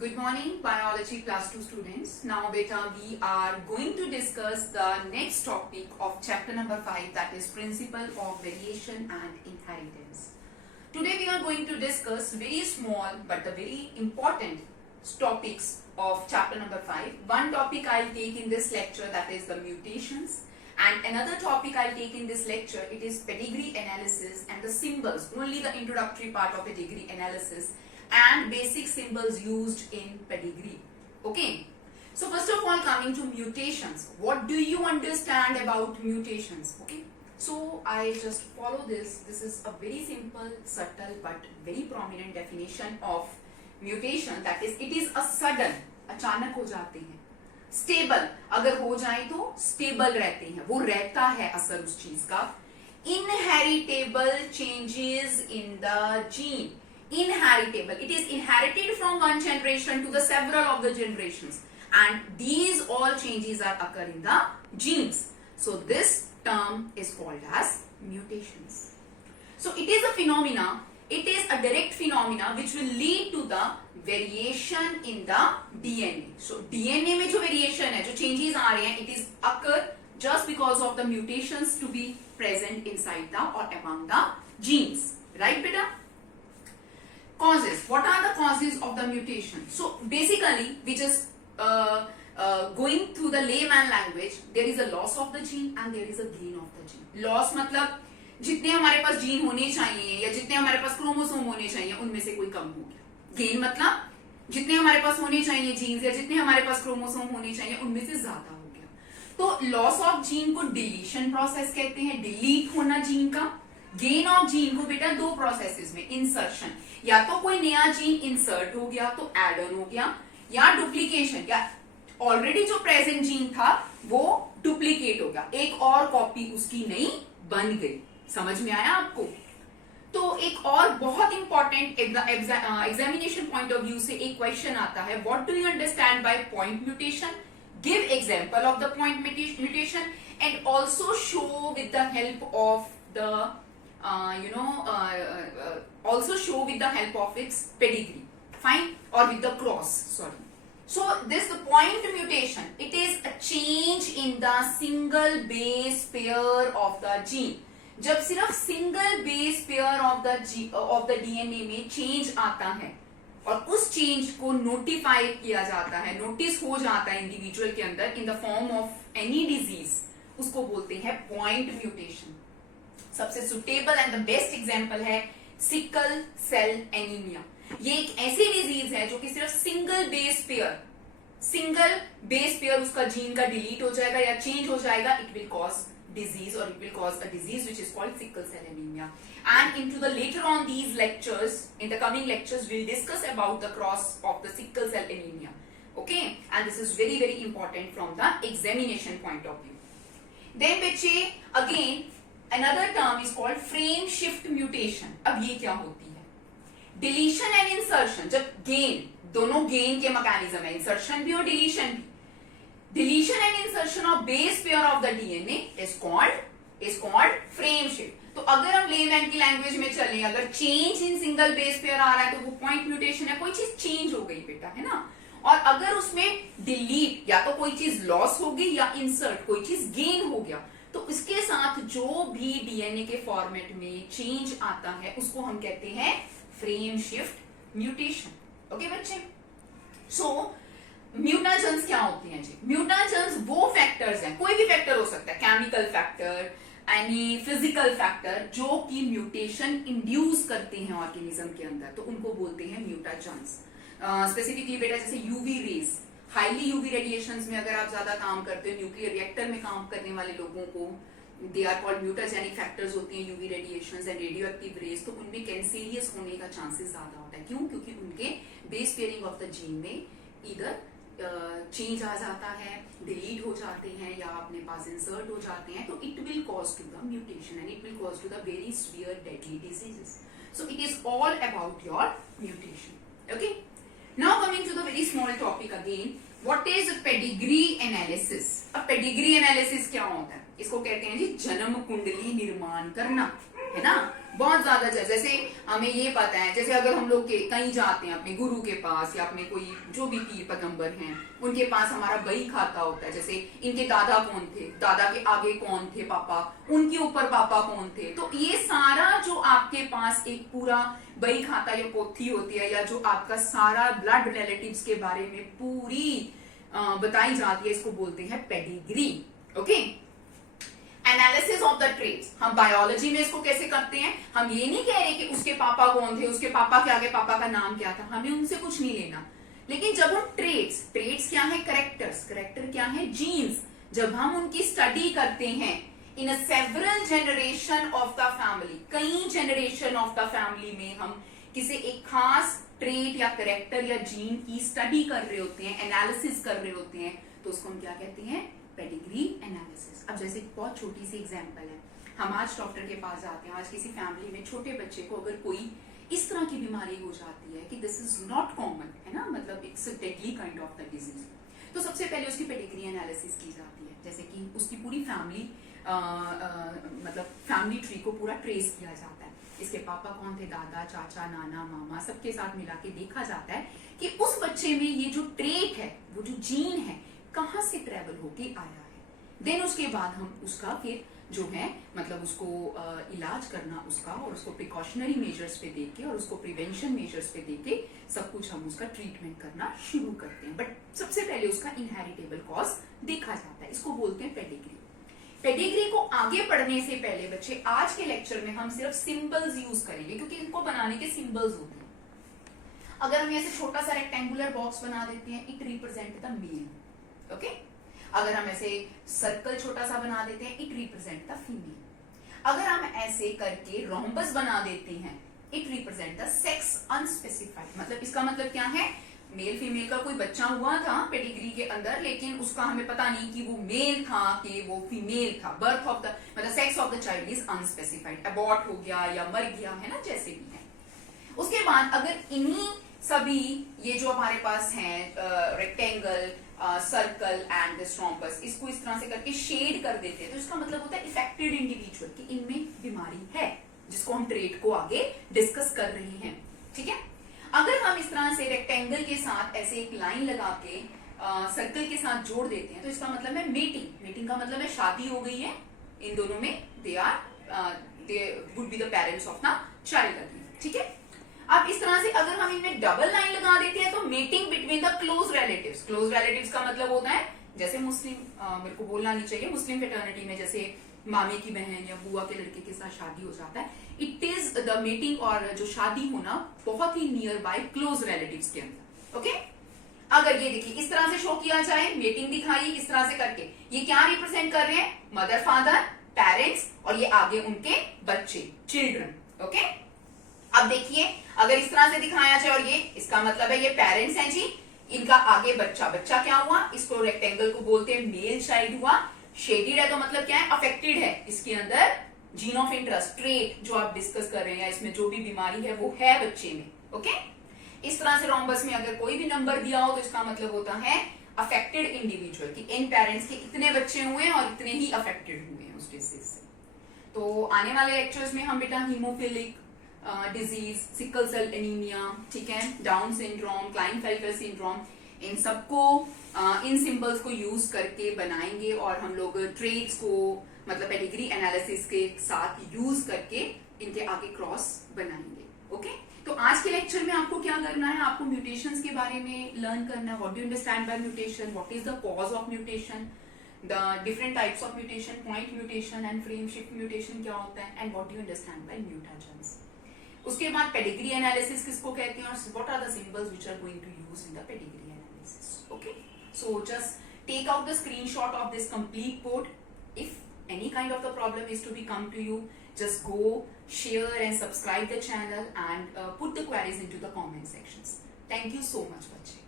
Good morning, biology class 2 students. Now beta, we are going to discuss the next topic of chapter number 5, that is principle of variation and inheritance. Today we are going to discuss very small but the very important topics of chapter number 5. One topic I'll take in this lecture, that is the mutations, and another topic I'll take in this lecture, it is pedigree analysis and the symbols, only the introductory part of pedigree analysis and basic symbols used in pedigree. Okay, so first of all, coming to mutations, what do you understand about mutations? Okay, so I just follow this. This is a very simple, subtle but very prominent definition of mutation, that is it is a sudden, अचानक हो जाते हैं, stable अगर हो जाए तो stable रहते हैं, वो रहता है असर उस चीज का, inheritable changes in the gene. Inheritable, it is inherited from one generation to the several of the generations, and these all changes are occur in the genes. So this term is called as mutations. So it is a phenomena, it is a direct phenomena which will lead to the variation in the DNA. So DNA में जो variation है, जो changes आ रहे हैं, it is occur just because of the mutations to be present inside the or among the genes, right beta? Causes. What are the causes of the mutation? So basically, we just going through the layman language, there is a loss of the gene and there is a gain of the gene. Loss मतलब जितने हमारे पास gene होने चाहिए या जितने हमारे पास chromosome होने चाहिए उनमें से कोई कम हो गया. गेन मतलब जितने हमारे पास होने चाहिए जीन्स या जितने हमारे पास क्रोमोसोम होने चाहिए उनमें से ज्यादा हो गया. तो लॉस ऑफ जीन को डिलीशन प्रोसेस कहते हैं, डिलीट होना जीन का. गेन ऑफ जीन को बेटा दो प्रोसेसेस में, इंसर्शन, या तो कोई नया जीन इंसर्ट हो गया तो एड ऑन हो गया, या डुप्लीकेशन, या ऑलरेडी जो प्रेजेंट जीन था वो डुप्लीकेट हो गया, एक और कॉपी उसकी नई बन गई. समझ में आया आपको? तो एक और बहुत important examination point of view से एक क्वेश्चन आता है, what do you understand by point mutation? Give example of the point mutation and also show with the help of the also show with the help of its pedigree, fine, or with the cross, sorry. So this the point mutation, it is a change in the single base pair of the gene. जब सिर्फ single base pair of the DNA में change आता है और उस change को notify किया जाता है, notice हो जाता है individual के अंदर in the form of any disease, उसको बोलते हैं point mutation. सबसे suitable and the best example है सिकल सेल एनीमिया. ये एक ऐसी डिजीज है जो कि सिर्फ सिंगल बेस पेयर उसका जीन का डिलीट हो जाएगा या चेंज हो जाएगा, इट विल कॉज डिजीज और it will cause a disease which is called sickle cell anaemia. And into the later on these lectures, in the coming lectures, we'll discuss about the cross of the sickle cell anaemia. Okay, and this is very very important from the examination point of view. Then बच्चे again another term is called frame shift mutation. अब ये क्या होती है? Deletion and insertion, जब gain, दोनों gain के mechanism है, इंसर्शन भी और डिलीशन भी. Deletion and insertion of base pair of the DNA is called frame shift. तो अगर हम लेमैन की लैंग्वेज में चलें, अगर change in single base pair आ रहा है तो वो पॉइंट म्यूटेशन है, कोई चीज चेंज हो गई बेटा, है ना. और अगर उसमें डिलीट, या तो कोई चीज लॉस हो गई या इंसर्ट, कोई चीज गेन हो गया, तो इसके साथ जो भी डीएनए के फॉर्मेट में चेंज आता है उसको हम कहते हैं फ्रेम शिफ्ट म्यूटेशन. ओके बच्चे, सो म्यूटाजेंस क्या होते हैं जी? म्यूटाजेंस वो फैक्टर्स हैं, कोई भी फैक्टर हो सकता है, chemical factor, any physical factor, जो कि म्यूटेशन इंड्यूस करते हैं ऑर्गेनिज्म के अंदर, तो उनको बोलते हैं म्यूटाजेंस. स्पेसिफिकली बेटा जैसे UV rays, highly UV radiations में अगर आप ज्यादा काम करते हो, न्यूक्लियर रिएक्टर में काम करने वाले लोगों को, they are called mutagenic factors होती हैं UV radiations and radio active rays, तो उनमें कैंसरियस होने का चांसेस ज्यादा होता है. क्यों? क्योंकि उनके base pairing of the gene में इधर चेंज आ जाता है, डिलीट हो जाते हैं या अपने पास इंसर्ट हो जाते हैं, तो it will cause to the mutation and it will cause to the very severe deadly diseases. So it is all about your mutation. Okay, now coming to the very small topic again, what is pedigree analysis? अब pedigree analysis क्या होता है? इसको कहते हैं जी जन्म कुंडली निर्माण करना, है ना. बहुत ज्यादा जैसे हमें ये पता है, जैसे अगर हम लोग कहीं जाते हैं अपने गुरु के पास या अपने कोई जो भी पीर पैगंबर हैं उनके पास हमारा बही खाता होता है, जैसे इनके दादा कौन थे, दादा के आगे कौन थे पापा, उनके ऊपर पापा कौन थे, तो ये सारा जो आपके पास एक पूरा बही खाता या पोथी होती है या जो आपका सारा ब्लड रिलेटिव्स के बारे में पूरी बताई जाती है, इसको बोलते हैं pedigree. Okay, analysis of the traits, हम बायोलॉजी में इसको कैसे करते हैं, हम ये नहीं कह रहे कि उसके पापा कौन थे, उसके पापा के आगे पापा का नाम क्या था, हमें उनसे कुछ नहीं लेना, लेकिन जब हम ट्रेट्स क्या है, कैरेक्टर क्या है, जीन्स, जब हम उनकी स्टडी करते हैं in several generation of the family, कई जनरेशन ऑफ द फैमिली में हम किसी एक खास ट्रेट या कैरेक्टर या जीन की स्टडी कर रहे होते हैं, एनालिसिस कर रहे होते हैं, तो उसको हम क्या कहते हैं, पेडिग्री एनालिसिस। अब जैसे बहुत छोटी सी एग्जांपल है, हम आज डॉक्टर के पास जाते हैं, आज किसी फैमिली में छोटे बच्चे को अगर कोई इस तरह की बीमारी हो जाती है कि दिस इज नॉट कॉमन, है ना, मतलब it's a deadly kind of the disease, तो सबसे पहले उसकी पेडिग्री एनालिसिस की जाती है, जैसे कि उसकी पूरी फैमिली मतलब फैमिली ट्री को पूरा ट्रेस किया जाता है, इसके पापा कौन थे, दादा, चाचा, नाना, मामा, सबके साथ मिला के देखा जाता है कि उस बच्चे में ये जो ट्रेट है, वो जो जीन है, कहां से ट्रेवल होके आया है। देन उसके बाद हम उसका फिर जो है मतलब उसको इलाज करना उसका, और उसको प्रिकॉशनरी मेजर्स पे देके और उसको प्रिवेंशन मेजर्स पे देके सब कुछ हम उसका ट्रीटमेंट करना शुरू करते हैं, बट सबसे पहले उसका इनहेरिटेबल कॉज देखा जाता है, इसको बोलते हैं पेडिग्री। पेडिग्री को आगे पढ़ने से पहले बच्चे आज के लेक्चर में हम सिर्फ सिंबल्स यूज करेंगे, क्योंकि इनको बनाने के सिंबल्स होते हैं। अगर हम ऐसे छोटा सा रेक्टेंगुलर बॉक्स बना देते हैं, it represent the male, okay. अगर हम ऐसे सर्कल छोटा सा बना देते हैं, इट रिप्रेजेंट द फीमेल। अगर हम ऐसे करके रोम्बस बना देते हैं, it represent the sex unspecified, मतलब इसका मतलब क्या है, मेल फीमेल का कोई बच्चा हुआ था पेडिग्री के अंदर, लेकिन उसका हमें पता नहीं कि वो मेल था कि वो फीमेल था, बर्थ ऑफ द मतलब sex of the child is unspecified, abort हो गया या मर गया, है ना, जैसे भी है। उसके बाद अगर इन्हीं सभी ये जो हमारे पास हैं rectangle, circle and this rhombus, इसको इस तरह से करके शेड कर देते हैं, तो इसका मतलब होता है इफेक्टेड इंडिविजुअल की इनमें बीमारी है, जिसको हम ट्रेट को आगे डिस्कस कर रहे हैं, ठीक है। अगर हम इस तरह से रेक्टेंगल के साथ ऐसे एक लाइन लगा के सर्कल के साथ जोड़ देते हैं, तो इसका मतलब है मेटिंग। मेटिंग का मतलब है शादी हो गई है इन दोनों में, they would be the parents of the child, ठीक है। अब इस तरह से अगर हम इनमें डबल लाइन लगा देते हैं, तो mating between the close relatives. Close relatives का मतलब होता है, जैसे मुस्लिम मेरे को बोलना नहीं चाहिए, मुस्लिम फेटर्निटी में जैसे मामे की बहन या बुआ के लड़के के साथ शादी हो जाता है, इट इज द मीटिंग और जो शादी होना बहुत ही नियर बाय क्लोज रिलेटिव्स के अंदर, ओके। अगर ये देखिए इस तरह से शो किया जाए, मीटिंग दिखाई इस तरह से करके, ये क्या रिप्रेजेंट कर रहे हैं, मदर फादर पेरेंट्स, और ये आगे उनके बच्चे चिल्ड्रन, ओके। अब देखिए अगर इस तरह से दिखाया जाए और ये इसका मतलब है ये पेरेंट्स हैं जी, इनका आगे बच्चा, बच्चा क्या हुआ, इसको रेक्टेंगल को बोलते हैं मेल चाइल्ड हुआ, शेडेड है तो मतलब क्या है, अफेक्टेड है, इसके अंदर जीन ऑफ इंटरेस्ट ट्रेट जो आप डिस्कस कर रहे हैं या इसमें जो भी बीमारी है वो है बच्चे में, ओके। इस तरह से रोम्बस में अगर कोई भी नंबर दिया हो तो इसका मतलब होता है अफेक्टेड इंडिविजुअल की इन पेरेंट्स के इतने बच्चे हुए हैं और इतने ही अफेक्टेड हुए हैं उस डिजीज से। तो आने वाले लेक्चर्स में हम बेटा hemophilic disease, sickle cell anaemia, ठीक है, डाउन सिंड्रोम, क्लाइनफेल्टर सिंड्रोम, इन सबको इन सिंबल्स को यूज करके बनाएंगे और हम लोग ट्रेट्स को मतलब पेडिग्री एनालिसिस के साथ यूज करके इनके आगे क्रॉस बनाएंगे, ओके। तो आज के लेक्चर में आपको क्या करना है, आपको म्यूटेशंस के बारे में लर्न करना है, what do you understand by mutation, what is the cause of mutation, the different types of mutation, point mutation and frame shift mutation क्या होता है, and what do you understand by mutations. उसके बाद pedigree analysis किसको कहते हैं और what are the symbols which are going to use in the pedigree analysis, okay. So just take out the screenshot of this complete code. If any kind of the problem is to be come to you, just go, share and subscribe the channel and put the queries into the comment sections. Thank you so much, बच्चे.